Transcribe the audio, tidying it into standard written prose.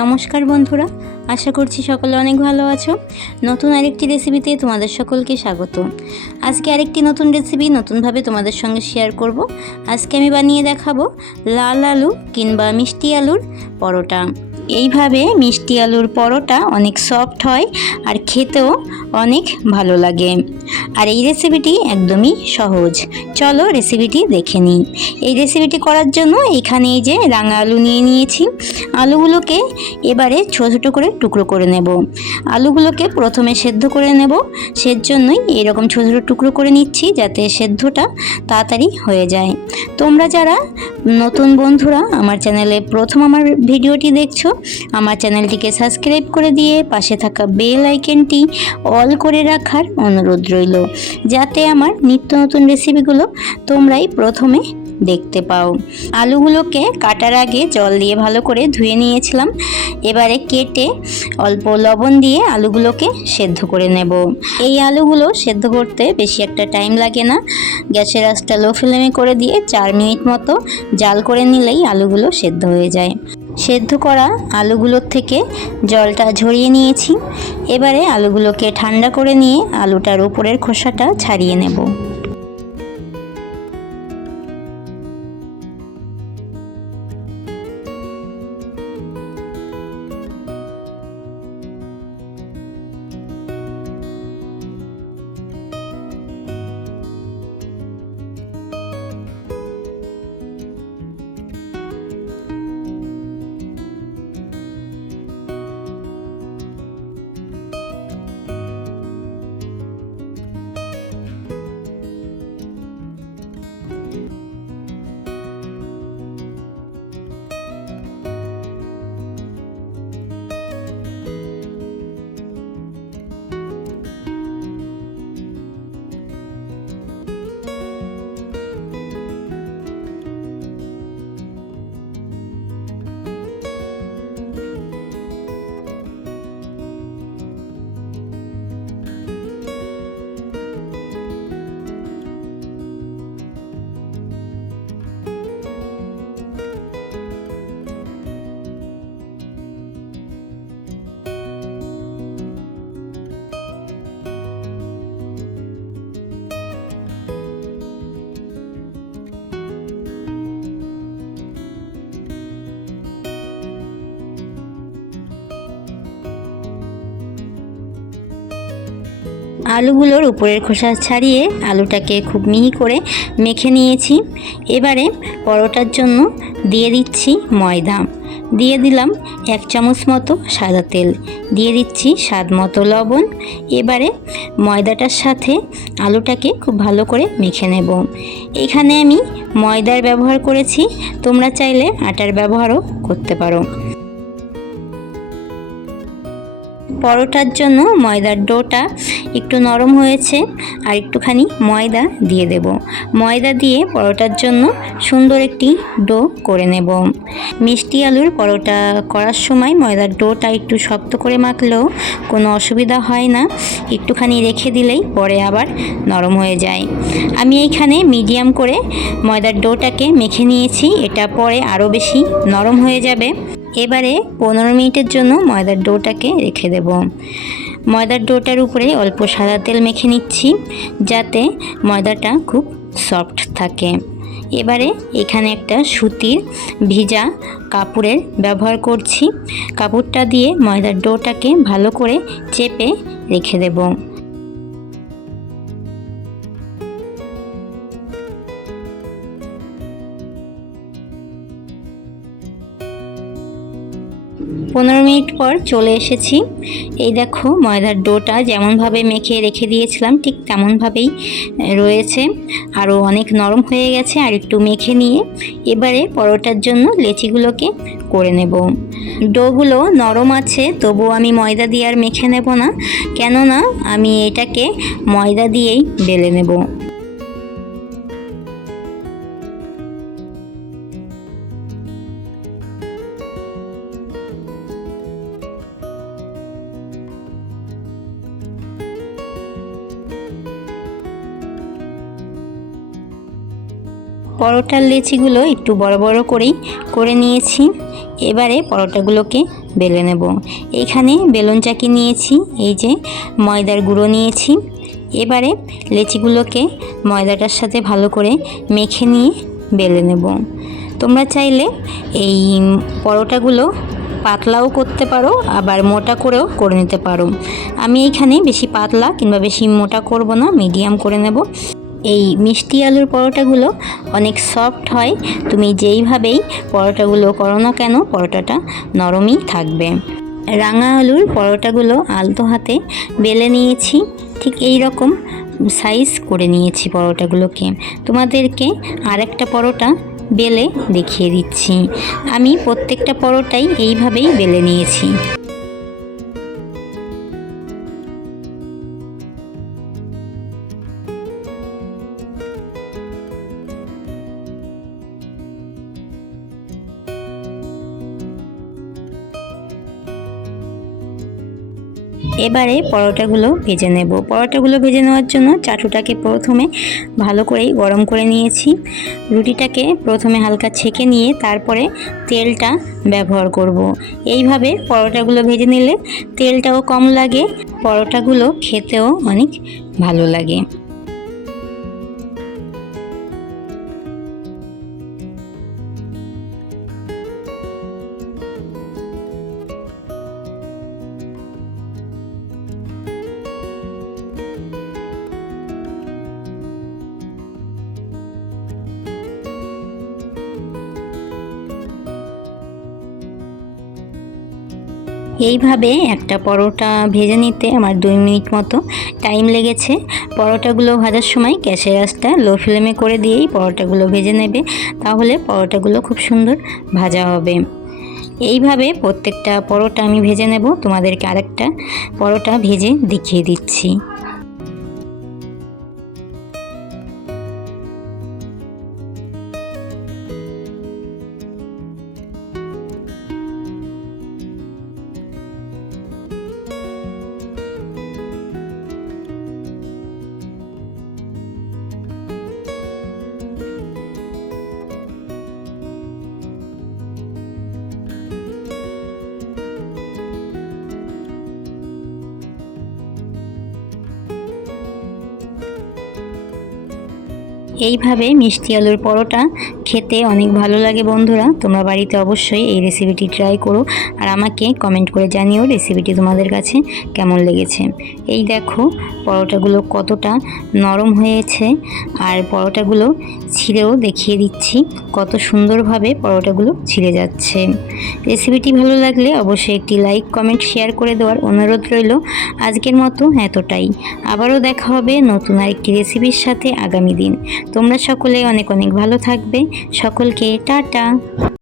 নমস্কার বন্ধুরা, আশা করছি সকলে অনেক ভালো আছো। নতুন আরেকটি রেসিপিতে তোমাদের সকলকে স্বাগত। আজকে আরেকটি নতুন রেসিপি নতুনভাবে তোমাদের সঙ্গে শেয়ার করব। আজকে আমি বানিয়ে দেখাবো লাল আলু কিংবা মিষ্টি আলুর পরোটা। এইভাবে মিষ্টি আলুর পরোটা অনেক সফট হয় আর খেতেও অনেক ভালো লাগে। আর এই রেসিপিটি একদমই সহজ। চলো রেসিপিটি দেখে নিই। এই রেসিপিটি করার জন্য এখানে এই যে রাঙা আলু নিয়ে নিয়েছি। আলুগুলোকে এবারে ছোট ছোট করে টুকরো করে নেব। আলুগুলোকে প্রথমে সেদ্ধ করে নেব, সেজন্যই এরকম ছোট ছোট টুকরো করে নিচ্ছি যাতে সেদ্ধটা তাড়াতাড়ি হয়ে যায়। তোমরা যারা নতুন বন্ধুরা আমার চ্যানেলে প্রথম আমার ভিডিওটি দেখছো, আমার চ্যানেলটিকে সাবস্ক্রাইব করে দিয়ে পাশে থাকা বেল আইকনটি অল করে রাখার অনুরোধ রইল, যাতে আমার নিত্য নতুন রেসিপিগুলো তোমরাই প্রথমে দেখতে পাও। আলুগুলোকে কাটার আগে জল দিয়ে ভালো করে ধুয়ে নিয়েছিলাম। এবারে কেটে অল্প লবণ দিয়ে আলুগুলোকে সেদ্ধ করে নেব। এই আলুগুলো সেদ্ধ করতে বেশি একটা টাইম লাগে না। গ্যাসের আঁচটা লো ফ্লেমে করে দিয়ে 4 মিনিট মতো জাল করে নিলেই আলুগুলো সেদ্ধ হয়ে যায়। সেদ্ধ করা আলুগুলোর থেকে জলটা ঝরিয়ে নিয়েছি। এবারে আলুগুলোকে ঠান্ডা করে নিয়ে আলুটার উপরের খোসাটা ছাড়িয়ে নেব। আলুগুলোর উপরের খোসা ছাড়িয়ে আলুটাকে খুব মিহি করে মেখে নিয়েছি। এবারে পরোটার জন্য দিয়ে দিচ্ছি ময়দা, দিয়ে দিলাম 1 চামচ মতো সাদা তেল, দিয়ে দিচ্ছি স্বাদ মতো লবণ। এবারে ময়দাটার সাথে আলুটাকে খুব ভালো করে মেখে নেব। এখানে আমি ময়দার ব্যবহার করেছি, তোমরা চাইলে আটার ব্যবহারও করতে পারো। পরোটার জন্য ময়দার ডোটা একটু নরম হয়েছে, আর একটুখানি ময়দা দিয়ে দেব। ময়দা দিয়ে পরোটার জন্য সুন্দর একটি ডো করে নেব। মিষ্টি আলুর পরোটা করার সময় ময়দার ডোটা একটু শক্ত করে মাখলেও কোনো অসুবিধা হয় না, একটুখানি রেখে দিলেই পরে আবার নরম হয়ে যায়। আমি এইখানে মিডিয়াম করে ময়দার ডোটাকে মেখে নিয়েছি, এটা পরে আরও বেশি নরম হয়ে যাবে। এবারে 15 মিনিটের জন্য ময়দার ডোটাকে রেখে দেব। ময়দার ডোটার উপরে অল্প সাদা তেল মেখে নিচ্ছি, যাতে ময়দাটা খুব সফট থাকে। এবারে এখানে একটা সুতির ভিজা কাপড়ের ব্যবহার করছি। কাপড়টা দিয়ে ময়দার ডোটাকে ভালো করে চেপে রেখে দেব। পনেরো মিনিট পর চলে এসেছি। এই দেখো ময়দার ডোটা যেমনভাবে মেখে রেখে দিয়েছিলাম ঠিক তেমনভাবেই রয়েছে, আরও অনেক নরম হয়ে গেছে। আর একটু মেখে নিয়ে এবারে পরোটার জন্য লেচিগুলোকে করে নেব। ডোগুলো নরম আছে, তবুও আমি ময়দা দিয়ে আর মেখে নেব না, কেননা আমি এটাকে ময়দা দিয়েই বেলে নেব। পরোটার লেচিগুলো একটু বড় বড় করেই করে নিয়েছি। এবারে পরোটাগুলোকে বেলে নেব। এখানে বেলুন চাকি নিয়েছি, এই যে ময়দার গুঁড়ো নিয়েছি। এবারে লেচিগুলোকে ময়দাটার সাথে ভালো করে মেখে নিয়ে বেলে নেব। তোমরা চাইলে এই পরোটাগুলো পাতলাও করতে পারো, আবার মোটা করেও করে নিতে পারো। আমি এইখানে বেশি পাতলা কিংবা বেশি মোটা করব না, মিডিয়াম করে নেব। এই মিষ্টি আলুর পরোটাগুলো অনেক সফট হয়, তুমি যেইভাবেই পরোটাগুলো করো না কেন পরোটাটা নরমই থাকবে। রাঙা আলুর পরোটাগুলো আলতো হাতে বেলে নিয়েছি, ঠিক এই রকম সাইজ করে নিয়েছি পরোটাগুলোকে। তোমাদেরকে আরেকটা পরোটা বেলে দেখিয়ে দিচ্ছি। আমি প্রত্যেকটা পরোটাই এইভাবেই বেলে নিয়েছি। এবারে পরোটাগুলো ভেজে নেব। পরোটাগুলো ভেজে নেওয়ার জন্য চাটুটাকে প্রথমে ভালো করেই গরম করে নিয়েছি। রুটিটাকে প্রথমে হালকা ছেঁকে নিয়ে তারপরে তেলটা ব্যবহার করব। এইভাবে পরোটাগুলো ভেজে নিলে তেলটাও কম লাগে, পরোটাগুলো খেতেও অনেক ভালো লাগে। এইভাবে একটা পরোটা ভেজে নিতে আমার 2 মিনিট মতো টাইম লেগেছে। পরোটাগুলো ভাজার সময় গ্যাসের আঁচটা লো ফ্লেমে করে দিয়েই পরোটাগুলো ভেজে নেবে, তাহলে পরোটাগুলো খুব সুন্দর ভাজা হবে। এইভাবে প্রত্যেকটা পরোটা আমি ভেজে নেব। তোমাদেরকে আরেকটা পরোটা ভেজে দেখিয়ে দিচ্ছি। এইভাবে মিষ্টি আলুর পরোটা খেতে অনেক ভালো লাগে বন্ধুরা। তোমরা বাড়িতে অবশ্যই এই রেসিপিটি ট্রাই করো, আর আমাকে কমেন্ট করে জানিও রেসিপিটি তোমাদের কাছে কেমন লেগেছে। এই দেখো পরোটাগুলো কতটা নরম হয়েছে, আর পরোটাগুলো ছিঁড়েও দেখিয়ে দিচ্ছি কত সুন্দরভাবে পরোটাগুলো ছিঁড়ে যাচ্ছে। রেসিপিটি ভালো লাগলে অবশ্যই একটি লাইক, কমেন্ট, শেয়ার করে দেওয়ার অনুরোধ রইল। আজকের মতো এতটাই। আবারও দেখা হবে নতুন আরেকটি রেসিপির সাথে আগামী দিন। তোমরা সকলে অনেক অনেক ভালো থাকবে। সকলকে টাটা।